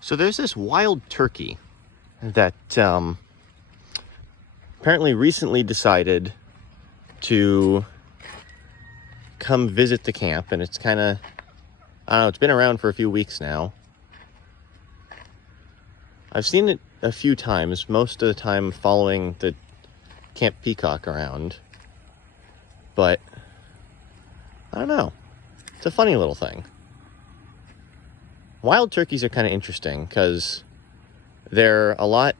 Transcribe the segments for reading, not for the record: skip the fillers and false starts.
So there's this wild turkey that apparently recently decided to come visit the camp, and it's kind of, I don't know, it's been around for a few weeks now. I've seen it a few times, most of the time following the Camp Peacock around, but I don't know. It's a funny little thing. Wild turkeys are kind of interesting because they're a lot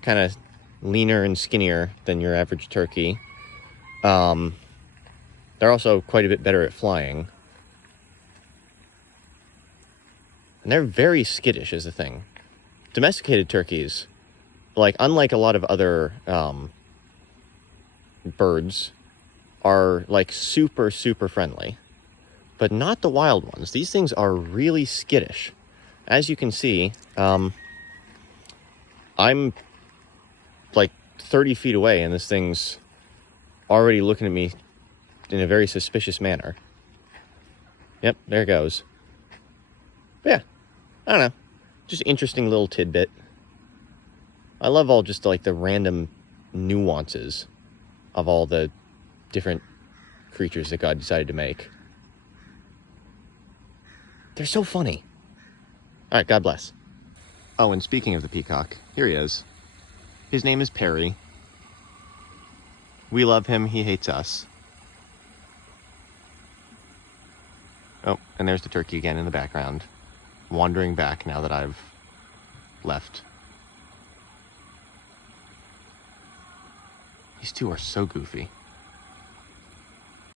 kind of leaner and skinnier than your average turkey. They're also quite a bit better at flying. And they're very skittish is the thing. Domesticated turkeys, like unlike a lot of other birds, are like super friendly. But not the wild ones. These things are really skittish. As you can see, I'm like 30 feet away and this thing's already looking at me in a very suspicious manner. Yep, there it goes. But yeah, I don't know. Just interesting little tidbit. I love all just like the random nuances of all the different creatures that God decided to make. They're so funny. All right, God bless. Oh, and speaking of the peacock, here he is. His name is Perry. We love him, he hates us. Oh, and there's the turkey again in the background, wandering back now that I've left. These two are so goofy.